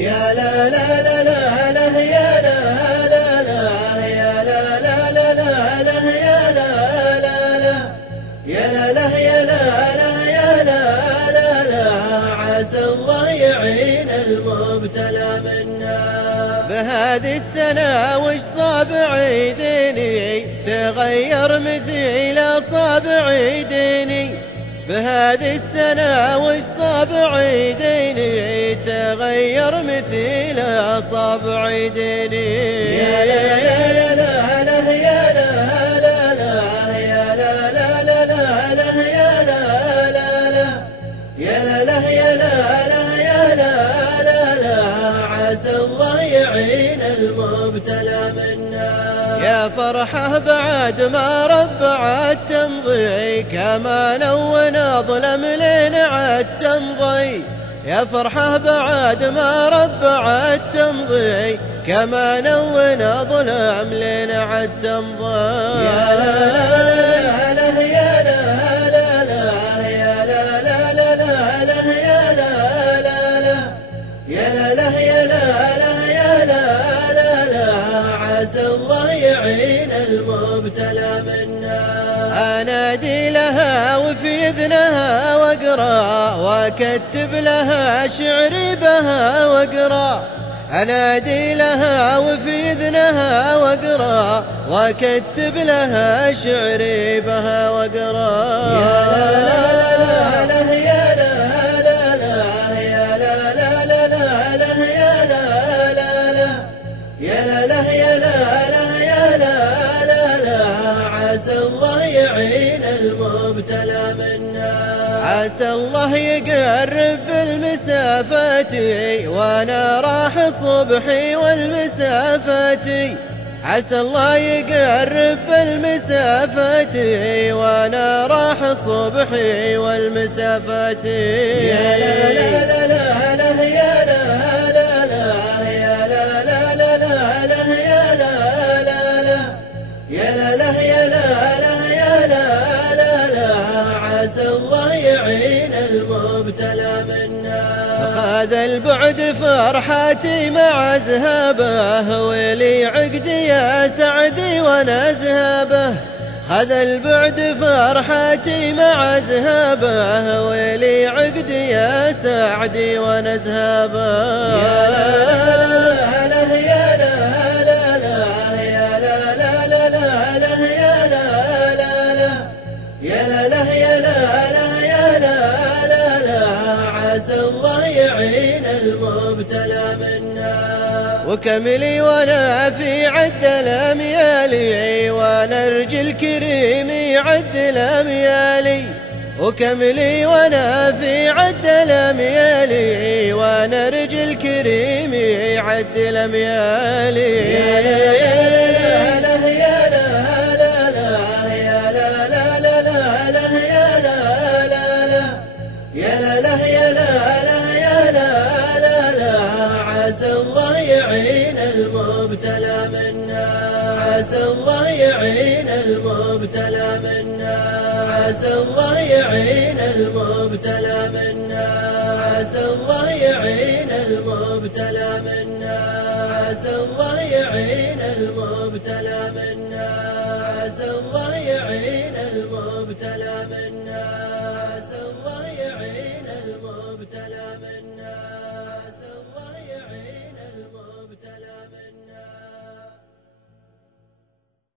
يا لا لا لا لا لا يا لا لا لا يا لا لا لا لا لا يا لا لا لا يا لا لا يا لا لا يا لا لا لا عسى الله يعين المبتلى منا. بهذه السنة وش صاب عيديني تغير مثيل أصابع عيديني. بهذه السنة وش صاب عيديني تغير مثيل أصابع عيديني. يا لا يا لا لا يا لا لا لا يا لا لا لا لا لا يا لا لا لا يا لا لا يا لا لا يا لا لا لا عسى الله يعين المبتلى منا. يا فرحة بعد ما ربعت تمضي كمانا ونظلم لين عد تمضي. يا فرحة بعد ما ربعت تمضي كمانا ونظلم لين عد تمضي. يا لا لا يا لا لا لا يا لا لا لا لا لا يا لا لا لا يا لا لا يا لا لا يا لا لا لا عسى الله يعين المبتلى منا. أنادي لها وفي إذنها واقرأ واكتب لها شعري بها واقرأ. أنادي لها وفي إذنها واقرأ واكتب لها شعري بها واقرأ. يا لا لا يا لا لا لا يا لا لا لا لا لا يا لا لا لا يا لا لا يا لا لا يا لا لا لا عسى الله يعين المبتلى منا. عسى الله يقرب بالمسافات وانا راح صبحي والمسافات. عسى الله يقرب بالمسافات وانا راح صبحي والمسافات. يا لا لا لا لا يا لا لا لا يا لا لا لا لا لا يا لا لا لا يا لا لا يا لا لا يا لا لا لا عسى الله يعين المبتلى منا. أخذ البعد فرحتي مع ذهابه ولي عقدي يا سعدي وانا ذهابه. خذ البعد فرحتي مع ذهابه ولي عقدي يا سعدي وانا ذهابه. يا لا لا يا لا لا لا يا لا لا لا لا لا يا لا لا لا يا لا لا يا لا لا يا لا لا لا عسى الله يعين المبتلى منا. وكملي وانا في عد الاميالي وانا ارجي الكريم يعد الاميالي. وكملي وانا في عد الاميالي وانا ارجي الكريم يعد الاميالي. يا لا لا يا لا لا لا يا لا لا لا لا لا يا لا لا لا يا لا لا يا لا لا يا لا لا لا عسى الله يعين المبتلى منا. عسى الله يعين المبتلى منا. عسى الله يعين المبتلى منا. عسى الله يعين المبتلى منا. عسى الله يعين المبتلى منا. عسى الله يعين المبتلى منا. عسى الله يعين المبتلى منا.